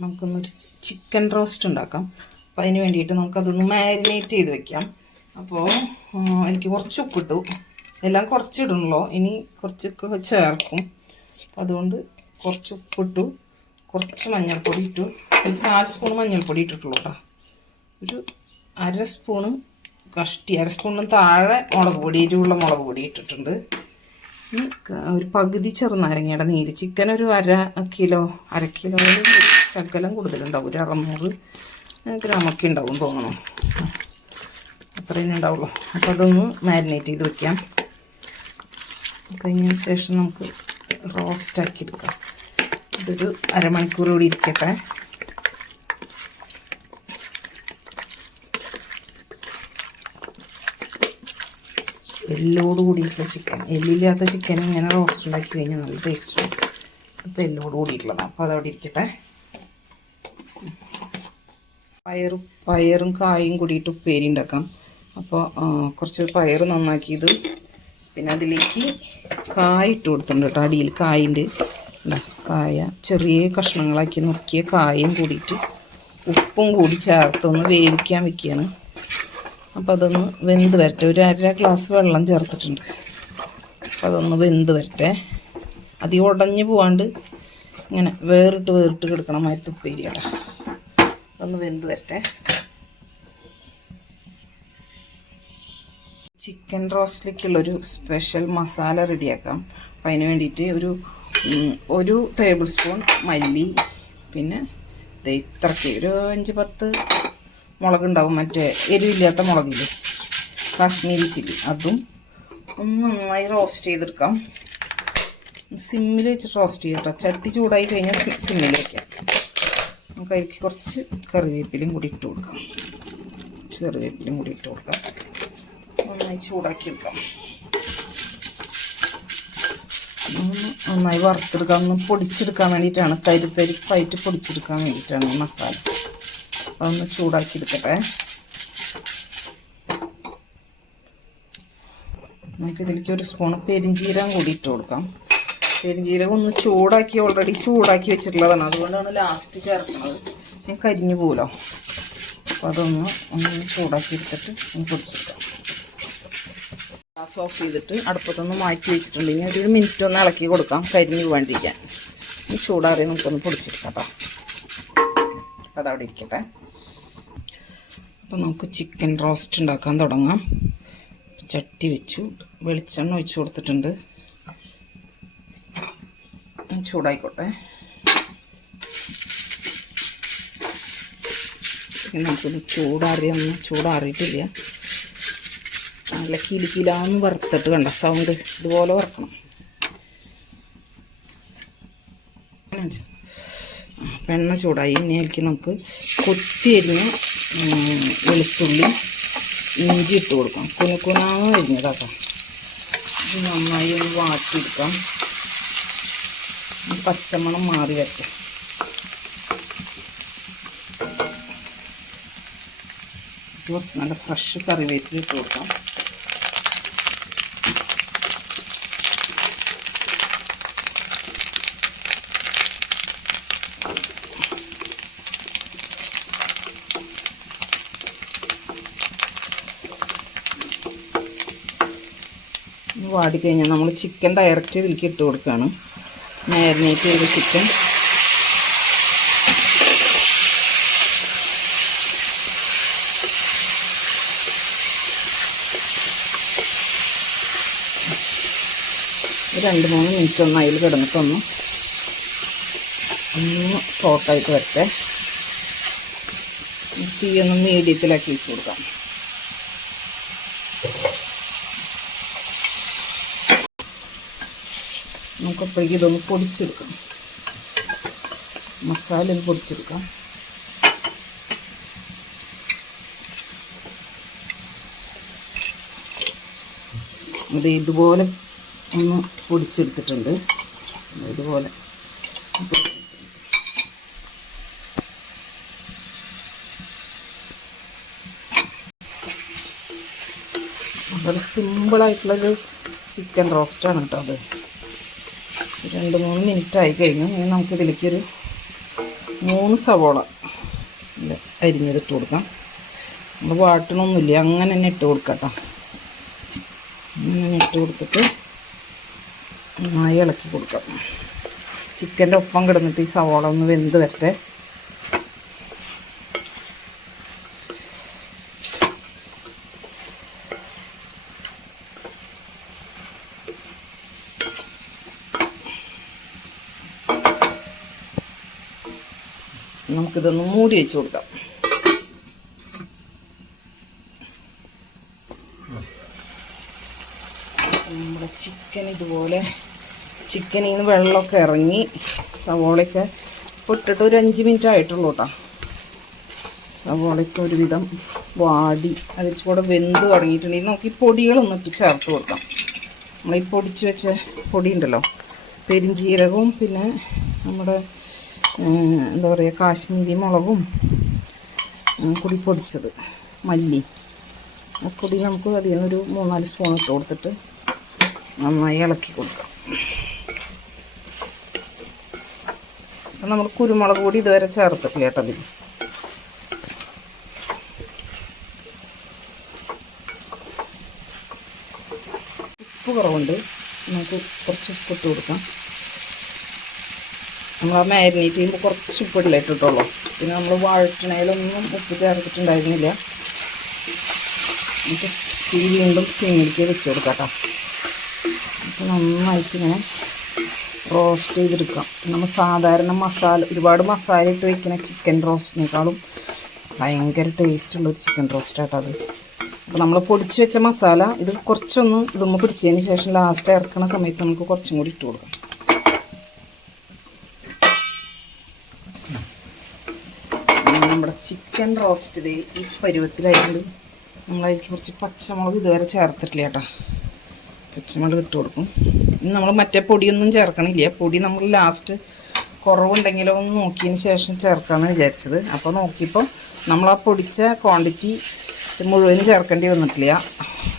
നമുക്കൊന്നൊരു chicken roast ഉണ്ടാക്കാം. അപ്പോൾ അതിന് വേണ്ടിയിട്ട് നമുക്കതൊന്ന് മാരിനേറ്റ് ചെയ്ത് വെക്കാം. അപ്പോൾ എനിക്ക് കുറച്ച് ഉപ്പിട്ടു. എല്ലാം കുറച്ചിടണല്ലോ. ഇനി കുറച്ച് ചേർക്കും. അതുകൊണ്ട് കുറച്ച് ഉപ്പിട്ടു. കുറച്ച് മഞ്ഞൾപ്പൊടി ഇട്ടു. ഒരു കാൽ സ്പൂൺ മഞ്ഞൾപ്പൊടി ഇട്ടിട്ടുള്ളൂ കേട്ടോ. ഒരു അര സ്പൂണ് കഷ്ടി അര സ്പൂണിന് താഴെ മുളക് പൊടി എരിവുള്ള മുളക് പൊടി ഇട്ടിട്ടുണ്ട്. ഒരു പകുതി ചെറുനാരങ്ങയുടെ നീര്. ചിക്കൻ ഒരു അര കിലോ അര കിലോയിൽ ശകലം കൂടുതലുണ്ടാവും. ഒരു അറുന്നൂറ് ഗ്രാമൊക്കെ ഉണ്ടാവും തോന്നണം. അത്രയും ഉണ്ടാവുള്ളൂ. അപ്പോൾ അതൊന്ന് മാരിനേറ്റ് ചെയ്ത് വെക്കാം. കഴിഞ്ഞതിന് ശേഷം നമുക്ക് റോസ്റ്റാക്കി എടുക്കാം. ഇതൊരു അരമണിക്കൂർ കൂടി ഇരിക്കട്ടെ. എല്ലോട് കൂടിയിട്ടുള്ള ചിക്കൻ എല്ലില്ലാത്ത ചിക്കൻ ഇങ്ങനെ റോസ്റ്റ് ഉണ്ടാക്കി കഴിഞ്ഞാൽ നല്ല ടേസ്റ്റ് ഇപ്പോൾ എല്ലോട് കൂടിയിട്ടുള്ളതാണ്. അപ്പോൾ അതവിടെ ഇരിക്കട്ടെ. പയറും പയറും കായും കൂടിയിട്ട് ഉപ്പേരി ഉണ്ടാക്കാം. അപ്പോൾ കുറച്ച് പയർ നന്നാക്കിയത് പിന്നെ അതിലേക്ക് കായ ഇട്ട് കൊടുത്തിട്ടുണ്ട് കേട്ടോ അടിയിൽ കായുണ്ട് കായ ചെറിയ കഷ്ണങ്ങളാക്കി നുറുക്കിയ കായും കൂടിയിട്ട് ഉപ്പും കൂടി ചേർത്തൊന്ന് വേവിക്കാൻ വെക്കുകയാണ്. അപ്പോൾ അതൊന്ന് വെന്ത് വരട്ടെ. ഒരു അര ഗ്ലാസ് വെള്ളം ചേർത്തിട്ടുണ്ട്. അപ്പോൾ അതൊന്ന് വെന്ത് വരട്ടെ. അധികം ഉടഞ്ഞു പോവാണ്ട് ഇങ്ങനെ വേറിട്ട് വേറിട്ട് കിടക്കണം മരത്ത് ഉപ്പേരി കേട്ടോ. അതൊന്ന് വെന്ത് വരട്ടെ. ചിക്കൻ റോസ്റ്റിലേക്കുള്ളൊരു സ്പെഷ്യൽ മസാല റെഡിയാക്കാം അപ്പം അതിന് വേണ്ടിയിട്ട് ഒരു ഒരു ടേബിൾ സ്പൂൺ മല്ലി പിന്നെ ഇത്രയ്ക്ക് ഒരു അഞ്ച് പത്ത് മുളകുണ്ടാവും. മറ്റേ എരിവില്ലാത്ത മുളകില്ലേ? കാശ്മീരി ചില്ലി. അതും ഒന്ന് നന്നായി റോസ്റ്റ് ചെയ്തെടുക്കാം. സിമ്മിൽ വെച്ചിട്ട് റോസ്റ്റ് ചെയ്യട്ടോ. ചട്ടി ചൂടായി കഴിഞ്ഞാൽ സിമ്മിൽ വയ്ക്കാം അതിലേക്ക് കുറച്ച് കറിവേപ്പിലും കൂടി ഇട്ട് കൊടുക്കാം. കറിവേപ്പിലും കൂടി ഇട്ട് കൊടുക്കാം. നന്നായി ചൂടാക്കി എടുക്കാം. നന്നായി വറുത്തെടുക്കാം. ഒന്ന് പൊടിച്ചെടുക്കാൻ വേണ്ടിയിട്ടാണ്. തരി തരിപ്പായിട്ട് പൊടിച്ചെടുക്കാൻ വേണ്ടിയിട്ടാണ് ഈ മസാല. അതൊന്ന് ചൂടാക്കി എടുക്കട്ടെ. നമുക്കിതിലേക്ക് ഒരു സ്പൂൺ പെരിഞ്ചീരം കൂടി ഇട്ട് കൊടുക്കാം. പെരിഞ്ചീരകം ഒന്ന് ചൂടാക്കി ഓൾറെഡി ചൂടാക്കി വെച്ചിട്ടുള്ളതാണ്. അതുകൊണ്ടാണ് ലാസ്റ്റ് ചേർക്കുന്നത് ഞാൻ കരിഞ്ഞു പോലോ അപ്പോൾ അതൊന്ന് ഒന്ന് ചൂടാക്കി എടുത്തിട്ട് ഒന്ന് പൊടിച്ചെടുക്കാം ഗ്യാസ് ഓഫ് ചെയ്തിട്ട് അടുപ്പത്തൊന്ന് മാറ്റി വെച്ചിട്ടുണ്ട്. ഇനി ഒരു മിനിറ്റ് ഒന്ന് ഇളക്കി കൊടുക്കാം. കരിഞ്ഞു പോകാണ്ടിരിക്കാൻ ഈ ചൂടാറി നമുക്കൊന്ന് പൊടിച്ചെടുക്കാം കേട്ടോ അപ്പോൾ അതവിടെ ഇരിക്കട്ടെ. അപ്പോൾ നമുക്ക് ചിക്കൻ റോസ്റ്റ് ഉണ്ടാക്കാൻ തുടങ്ങാം. ചട്ടി വെച്ചു. വെളിച്ചെണ്ണ ഒഴിച്ചു കൊടുത്തിട്ടുണ്ട്. ചൂടായിക്കോട്ടെ. നമുക്കൊന്ന് ചൂടാറിയൊന്നും ചൂടാറിയിട്ടില്ല. നല്ല കിലിക്കിലാന്ന് വറുത്തിട്ട് കണ്ട സൗണ്ട് ഇതുപോലെ വറക്കണം. എണ്ണ ചൂടായി. ഇനി അതിലേക്ക് നമുക്ക് കൊത്തി അരിഞ്ഞ ഉം, വെളുത്തുള്ളി ഇഞ്ചി ഇട്ട് കൊടുക്കാം കുനുക്കുനാന്ന് അരിഞ്ഞതാട്ടോ. ഇത് നന്നായി ഒന്ന് വാട്ടിയെടുക്കാം. പച്ചമണം മാറി വയ്ക്കും. കുറച്ച് നല്ല ഫ്രഷ് കറിവേപ്പില ഇട്ട് കൊടുക്കാം. വാടിക്കഴിഞ്ഞാൽ നമ്മൾ ചിക്കൻ ഡയറക്റ്റ് ഇതിലേക്ക് ഇട്ട് കൊടുക്കുകയാണ് മാരിനേറ്റ് ചെയ്ത ചിക്കൻ രണ്ട് മൂന്ന് മിനിറ്റ് ഒന്ന് അതിൽ കിടന്നിട്ടൊന്ന് ഒന്ന് സോട്ടായിട്ട് വരട്ടെ. തീ ഒന്ന് മീഡിയത്തിലാക്കി വെച്ച് കൊടുക്കാം. നമുക്കപ്പോഴേക്കും ഇതൊന്ന് പൊടിച്ചെടുക്കാം. മസാല ഒന്ന് പൊടിച്ചെടുക്കാം. ഇത് ഇതുപോലെ ഒന്ന് പൊടിച്ചെടുത്തിട്ടുണ്ട്. ഇതുപോലെ വളരെ സിമ്പിളായിട്ടുള്ളൊരു ചിക്കൻ റോസ്റ്റാണ് കേട്ടോ അത്. രണ്ട് മൂന്ന് മിനിറ്റ് ആയി കഴിഞ്ഞു. ഇനി നമുക്ക് ഇതിലേക്ക് ഒരു മൂന്ന് സവോള അരിഞ്ഞെടുത്ത് കൊടുക്കാം. നമ്മൾ വാട്ടണമൊന്നുമില്ല അങ്ങനെ തന്നെ ഇട്ട് കൊടുക്കാം അങ്ങനെ ഇട്ട് കൊടുത്തിട്ട് നന്നായി ഇളക്കി കൊടുക്കാം. ചിക്കന്റെ ഒപ്പം കിടന്നിട്ട് ഈ സവോള ഒന്ന് വെന്ത് വരട്ടെ നമുക്കിതൊന്ന് മൂടി വെച്ച് കൊടുക്കാം. നമ്മുടെ ചിക്കൻ ഇതുപോലെ ചിക്കനിൽ നിന്ന് വെള്ളമൊക്കെ ഇറങ്ങി സവോളയൊക്കെ പൊട്ടിട്ട് ഒരു അഞ്ച് മിനിറ്റ് ആയിട്ടുള്ളൂ കേട്ടോ സവോളയ്ക്ക് ഒരുവിധം വാടി അത് കൂടെ വെന്ത് തുടങ്ങിയിട്ടുണ്ടെങ്കിൽ നമുക്ക് ഈ പൊടികളൊന്നും ഇട്ട് ചേർത്ത് കൊടുക്കാം. നമ്മൾ ഈ പൊടിച്ച് വെച്ച പൊടി ഉണ്ടല്ലോ പെരിഞ്ജീരകവും പിന്നെ നമ്മുടെ എന്താ പറയുക കാശ്മീരി മുളകും കൂടി പൊടിച്ചത് മല്ലി. കൂടി നമുക്ക് അതിൽ നിന്നൊരു മൂന്നാൽ സ്പൂൺ ഇട്ട് കൊടുത്തിട്ട് നന്നായി ഇളക്കി കൊടുക്കാം. നമ്മൾ കുരുമുളക് കൂടി ഇതുവരെ ചേർത്തിട്ടില്ല കേട്ടോ അതിൽ ഉപ്പ് കുറവുണ്ട്. നമുക്ക് കുറച്ച് ഉപ്പ് ഇട്ട് കൊടുക്കാം. നമ്മൾ ആ മാരിനേറ്റ് ചെയ്യുമ്പോൾ കുറച്ച് ഉപ്പിടില്ല ഇട്ടിട്ടുള്ളൂ. പിന്നെ നമ്മൾ വഴറ്റണയിലൊന്നും ഉപ്പ് ചേർത്തിട്ടുണ്ടായിരുന്നില്ല. നമുക്ക് തീ വീണ്ടും സിമ്മിലേക്ക് വെച്ച് കൊടുക്കാം കേട്ടോ നന്നായിട്ട് ഇങ്ങനെ റോസ്റ്റ് ചെയ്തെടുക്കാം. നമ്മൾ സാധാരണ മസാല ഒരുപാട് മസാല ഇട്ട് വയ്ക്കുന്ന ചിക്കൻ റോസ്റ്റിനേക്കാളും ഭയങ്കര ടേസ്റ്റുള്ളൊരു ചിക്കൻ റോസ്റ്റാട്ടോ അത്. അപ്പോൾ നമ്മൾ പൊടിച്ച് വെച്ച മസാല ഇത് കുറച്ചൊന്ന് ഇതുമ്പോൾ പിടിച്ചതിന് ശേഷം ലാസ്റ്റ് ഇറക്കുന്ന സമയത്ത് നമുക്ക് കുറച്ചും കൂടി ഇട്ട് കൊടുക്കാം അങ്ങനെ നമ്മുടെ ചിക്കൻ റോസ്റ്റ് ഇത് ഈ പരുവത്തിലായതുകൊണ്ട് നമ്മളതിലേക്ക് കുറച്ച് പച്ചമുളക് ഇതുവരെ ചേർത്തിട്ടില്ല കേട്ടോ. പച്ചമുളക് ഇട്ട് കൊടുക്കും. ഇനി നമ്മൾ മറ്റേ പൊടിയൊന്നും ചേർക്കണില്ല. പൊടി നമ്മൾ ലാസ്റ്റ് കുറവുണ്ടെങ്കിലോ ഒന്ന് നോക്കിയതിന് ശേഷം ചേർക്കാമെന്ന് വിചാരിച്ചത്. അപ്പോൾ നോക്കിയപ്പോൾ നമ്മൾ ആ പൊടിച്ച ക്വാണ്ടിറ്റി മുഴുവൻ ചേർക്കേണ്ടി വന്നിട്ടില്ല.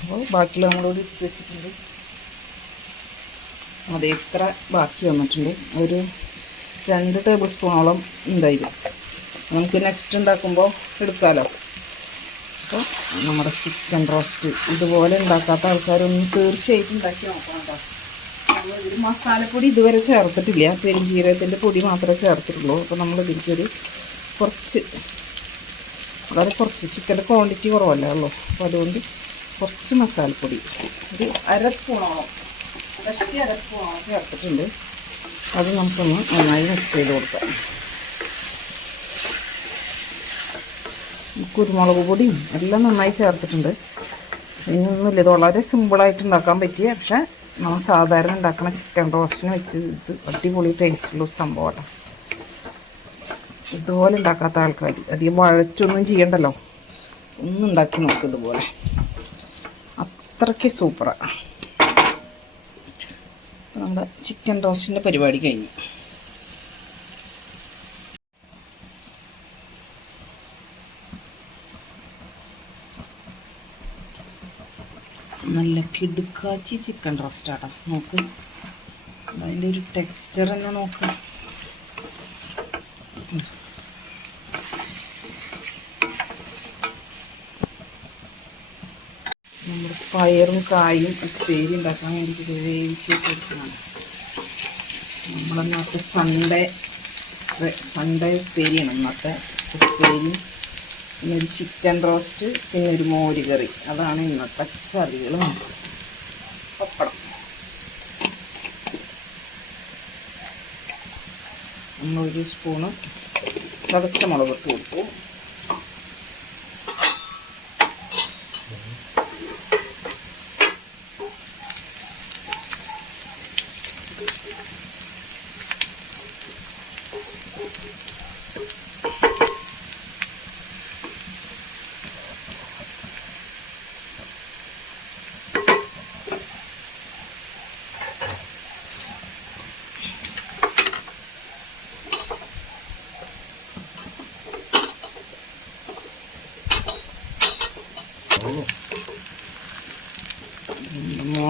അപ്പോൾ ബാക്കിയുള്ള നമ്മളോട് ഇട്ട് വെച്ചിട്ടുണ്ട്. അത് ഇത്ര ബാക്കി വന്നിട്ടുണ്ട്. ഒരു രണ്ട് ടേബിൾ സ്പൂണോളം ഉണ്ടായിരുന്നു. നമുക്ക് നെക്സ്റ്റ് ഉണ്ടാക്കുമ്പോൾ എടുക്കാമല്ലോ അപ്പോൾ നമ്മുടെ ചിക്കൻ റോസ്റ്റ് ഇതുപോലെ ഉണ്ടാക്കാത്ത ആൾക്കാരൊന്നും തീർച്ചയായിട്ടും ഉണ്ടാക്കി നോക്കണം നമ്മൾ ഇതിൽ മസാലപ്പൊടി ഇതുവരെ ചേർത്തിട്ടില്ല. പെരുംജീരകത്തിന്റെ പൊടി മാത്രമേ ചേർത്തിട്ടുള്ളൂ. അപ്പോൾ നമ്മൾ ഇതിലേക്കൊരു കുറച്ച് വളരെ കുറച്ച് ചിക്കന്റെ ക്വാണ്ടിറ്റി കുറവല്ലേ ഉള്ളൂ. അപ്പോൾ അതുകൊണ്ട് കുറച്ച് മസാലപ്പൊടി ഒരു അര സ്പൂണോളം ജസ്റ്റ് അര സ്പൂണോളം ചേർത്തിട്ടുണ്ട്. അത് നമുക്കൊന്ന് നന്നായി മിക്സ് ചെയ്ത് കൊടുക്കാം. കുരുമുളക് പൊടിയും എല്ലാം നന്നായി ചേർത്തിട്ടുണ്ട്. ഇതൊന്നുമില്ല ഇത് വളരെ സിമ്പിളായിട്ട് ഉണ്ടാക്കാൻ പറ്റിയ പക്ഷേ നമ്മൾ സാധാരണ ഉണ്ടാക്കുന്ന ചിക്കൻ റോസ്റ്റിന് വെച്ച് ഇത് അടിപൊളി ടേസ്റ്റുള്ള സംഭവമാണ്. ഇതുപോലെ ഉണ്ടാക്കാത്ത ആൾക്കാർ അധികം വഴറ്റൊന്നും ചെയ്യണ്ടല്ലോ. ഒന്നും ഉണ്ടാക്കി നോക്കും ഇതുപോലെ. അത്രയ്ക്ക് സൂപ്പറാണ് നമ്മുടെ ചിക്കൻ റോസ്റ്റിന്റെ പരിപാടി കഴിഞ്ഞു. നല്ല കിടുക്കാച്ചി ചിക്കൻ റോസ്റ്റാട്ടോ നോക്ക്. അതിന്റെ ഒരു ടെക്സ്ചർ തന്നെ നോക്ക്. നമ്മുടെ പയറും കായും ഉപ്പേരി ഉണ്ടാക്കാൻ വേണ്ടിയിട്ട് വേവിച്ച് വെച്ചെടുക്കുന്നതാണ്. നാട്ടിൽ സൺഡേ സൺഡേ പേരിയാണ് ഇന്നത്തെ ഉപ്പേരി. പിന്നെ ഒരു ചിക്കൻ റോസ്റ്റ് പിന്നെ ഒരു മോര് കറി അതാണ് ഇന്നത്തെ കറികളും പപ്പടം. നമ്മളൊരു സ്പൂണ് ചതച്ച മുളക് ഇട്ട് കൊടുത്തു.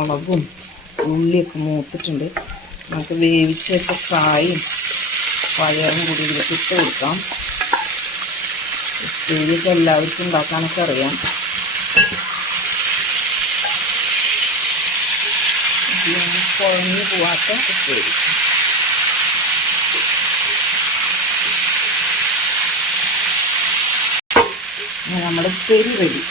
മുളകും ഉള്ളിയൊക്കെ മൂത്തിട്ടുണ്ട്. നമുക്ക് വേവിച്ച് വെച്ച കായും പഴവും കൂടി ഇട്ട് കൊടുക്കാം. ഉപ്പേരിയൊക്കെ എല്ലാവർക്കും ഉണ്ടാക്കാനൊക്കെ അറിയാം. കുഴഞ്ഞു പോവാത്ത ഉപ്പേരി. നമ്മുടെ ഉപ്പേരി റെഡി.